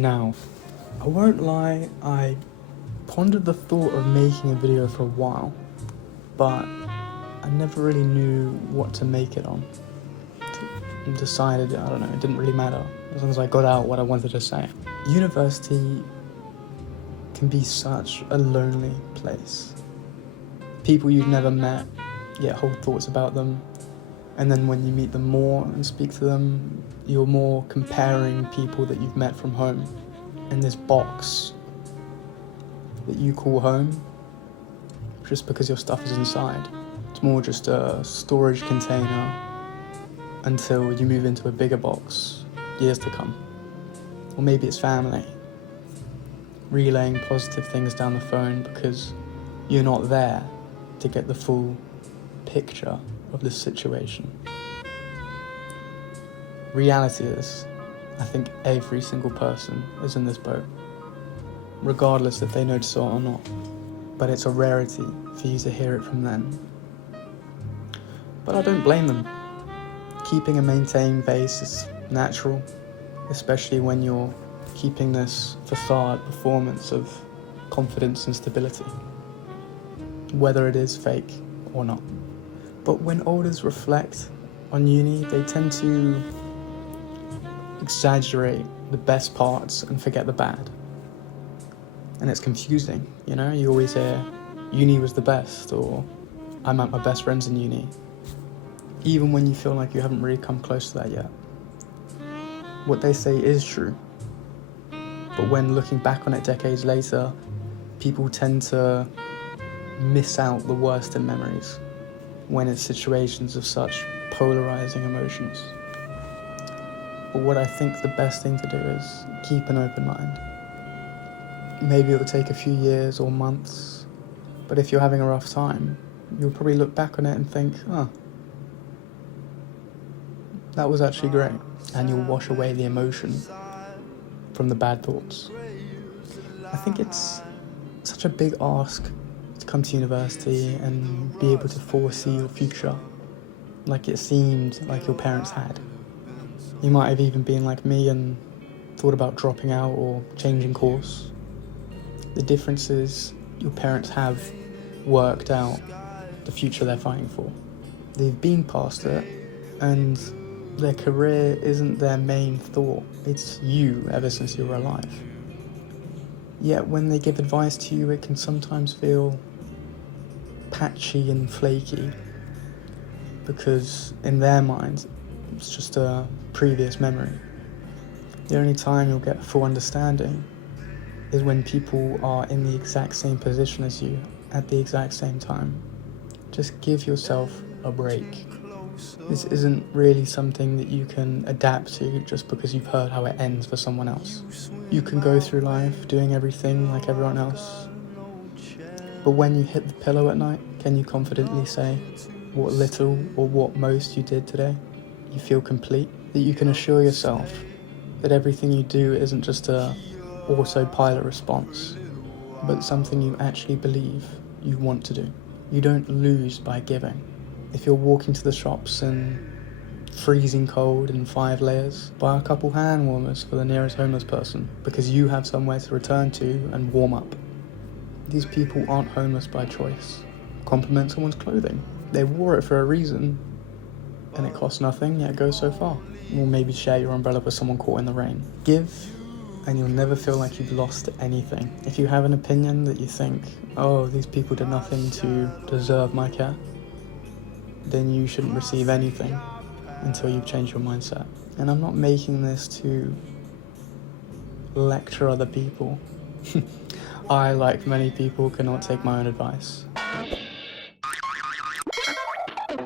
Now, I won't lie, I pondered the thought of making a video for a while, but I never really knew what to make it on. And decided, I don't know, it didn't really matter, as long as I got out what I wanted to say. University can be such a lonely place. People you've never met, yet hold thoughts about them, and then when you meet them more and speak to them, you're more comparing people that you've met from home. And this box that you call home, just because your stuff is inside, it's more just a storage container until you move into a bigger box years to come. Or maybe it's family, relaying positive things down the phone because you're not there to get the full picture of the situation. Reality is, I think every single person is in this boat, regardless if they notice it or not. But it's a rarity for you to hear it from them. But I don't blame them. Keeping a maintained face is natural, especially when you're keeping this facade performance of confidence and stability, whether it is fake or not. But when olders reflect on uni, they tend to exaggerate the best parts and forget the bad. And it's confusing, you know? You always hear, uni was the best, or I met my best friends in uni. Even when you feel like you haven't really come close to that yet. What they say is true. But when looking back on it decades later, people tend to miss out the worst in memories when it's situations of such polarizing emotions. But what I think the best thing to do is keep an open mind. Maybe it'll take a few years or months, but if you're having a rough time, you'll probably look back on it and think, that was actually great. And you'll wash away the emotion from the bad thoughts. I think it's such a big ask to come to university and be able to foresee your future like it seemed like your parents had. You might have even been like me and thought about dropping out or changing course. The difference is your parents have worked out the future they're fighting for. They've been past it, and their career isn't their main thought. It's you ever since you were alive. Yet when they give advice to you, it can sometimes feel patchy and flaky, because in their minds, it's just a previous memory. The only time you'll get full understanding is when people are in the exact same position as you at the exact same time. Just give yourself a break. This isn't really something that you can adapt to just because you've heard how it ends for someone else. You can go through life doing everything like everyone else, but when you hit the pillow at night, can you confidently say what little or what most you did today? You feel complete? That you can assure yourself that everything you do isn't just a autopilot response, but something you actually believe you want to do. You don't lose by giving. If you're walking to the shops in freezing cold in 5 layers, buy a couple hand warmers for the nearest homeless person, because you have somewhere to return to and warm up. These people aren't homeless by choice. Compliment someone's clothing. They wore it for a reason, and it costs nothing, yet it goes so far. Or maybe share your umbrella with someone caught in the rain. Give, and you'll never feel like you've lost anything. If you have an opinion that you think, these people did nothing to deserve my care, then you shouldn't receive anything until you've changed your mindset. And I'm not making this to lecture other people. I, like many people, cannot take my own advice.